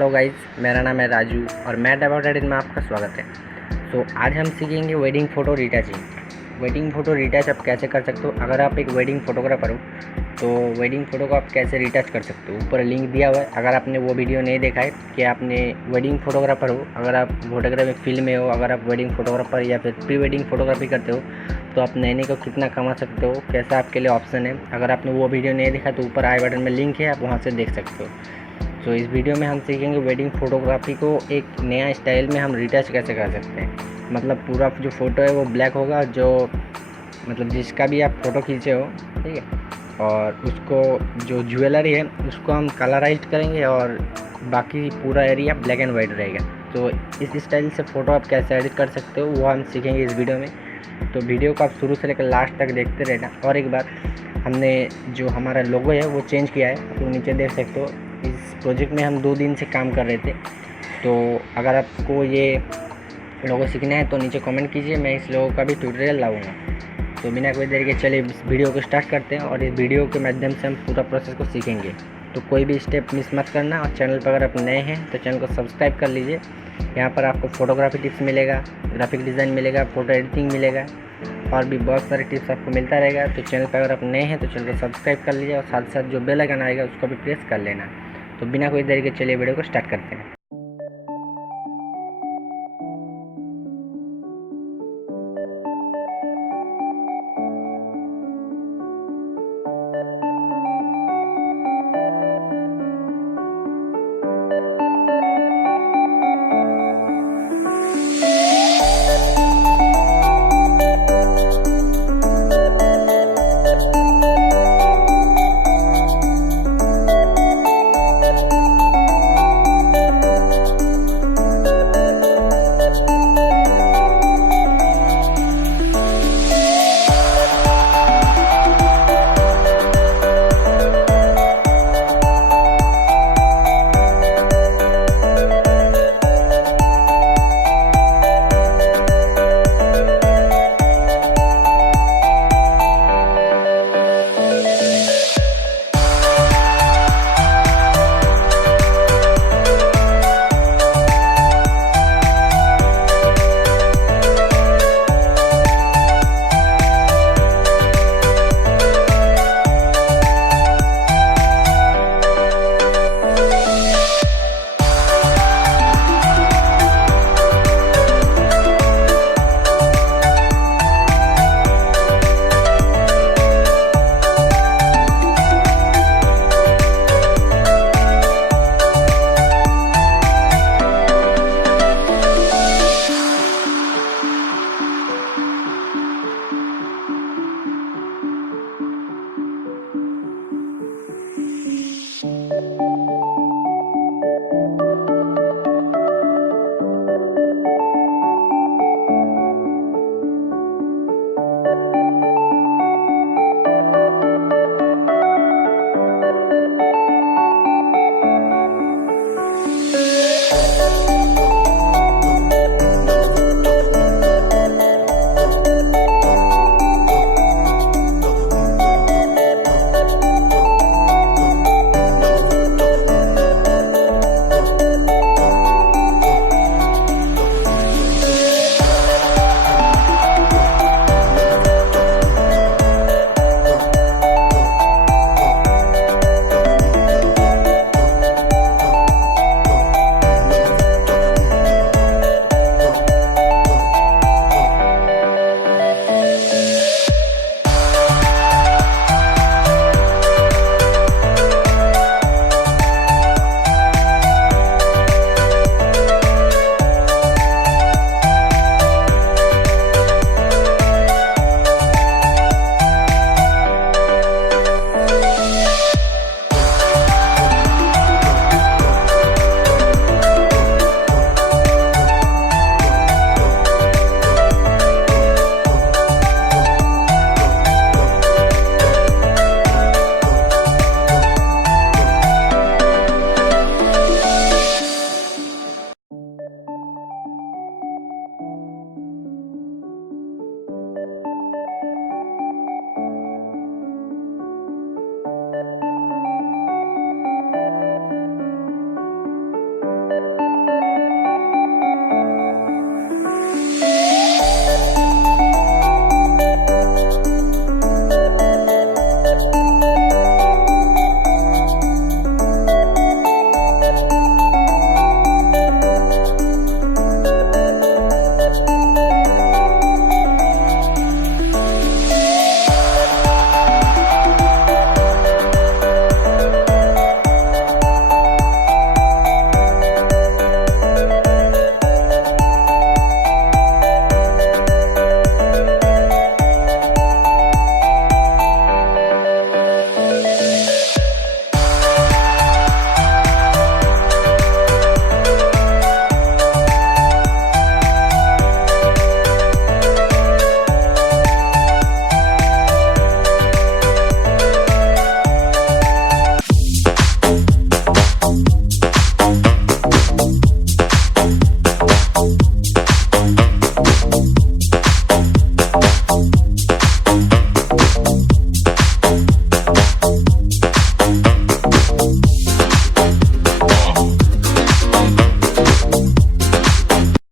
Hello guys, मेरा नाम है राजू और मैं अबाउट एडिट में आपका स्वागत है। तो आज हम सीखेंगे wedding photo retouching. Wedding photo retouch आप कैसे कर सकते हो। अगर आप एक वेडिंग फ़ोटोग्राफर हो तो वेडिंग फ़ोटो को आप कैसे रिटच कर सकते हो, ऊपर लिंक दिया हुआ है। अगर आपने वो वीडियो नहीं देखा है कि आपने वेडिंग फ़ोटोग्राफर हो, अगर आप फोटोग्राफी फील्ड में हो, अगर आप वेडिंग फ़ोटोग्राफर या फिर प्री वेडिंग फ़ोटोग्राफी करते हो तो आप नए को कितना कमा सकते हो, कैसा आपके लिए ऑप्शन है। अगर आपने वो वीडियो नहीं देखा तो ऊपर आई बटन में लिंक है, आप वहाँ से देख सकते हो। तो इस वीडियो में हम सीखेंगे वेडिंग फ़ोटोग्राफी को एक नया स्टाइल में हम रिटच कैसे कर सकते हैं। मतलब पूरा जो फ़ोटो है वो ब्लैक होगा, जो मतलब जिसका भी आप फ़ोटो खींचे हो, ठीक है, और उसको जो ज्वेलरी है उसको हम कलराइज करेंगे और बाकी पूरा एरिया ब्लैक एंड वाइट रहेगा। तो इस स्टाइल से फ़ोटो आप कैसे एडिट कर सकते हो वो हम सीखेंगे इस वीडियो में। तो वीडियो को आप शुरू से लेकर लास्ट तक देखते रहना। और एक बात, हमने जो हमारा लोगो है वो चेंज किया है, आप लोग नीचे देख सकते हो। इस प्रोजेक्ट में हम 2 दिन से काम कर रहे थे। तो अगर आपको ये लोगो सीखना है तो नीचे कमेंट कीजिए, मैं इस लोगो का भी ट्यूटोरियल लाऊंगा। तो बिना कोई देर के चलिए इस वीडियो को स्टार्ट करते हैं और इस वीडियो के माध्यम से हम पूरा प्रोसेस को सीखेंगे। तो कोई भी स्टेप मिस मत करना और चैनल पर अगर आप नए हैं तो चैनल को सब्सक्राइब कर लीजिए। यहाँ पर आपको फ़ोटोग्राफी टिप्स मिलेगा, ग्राफिक डिज़ाइन मिलेगा, फ़ोटो एडिटिंग मिलेगा और भी बहुत सारे टिप्स आपको मिलता रहेगा। तो चैनल पर अगर आप नए हैं तो चैनल को सब्सक्राइब कर लीजिए और साथ साथ जो बेल आइकन आएगा उसको भी प्रेस कर लेना। तो बिना कोई देरी के चलिए वीडियो को स्टार्ट करते हैं।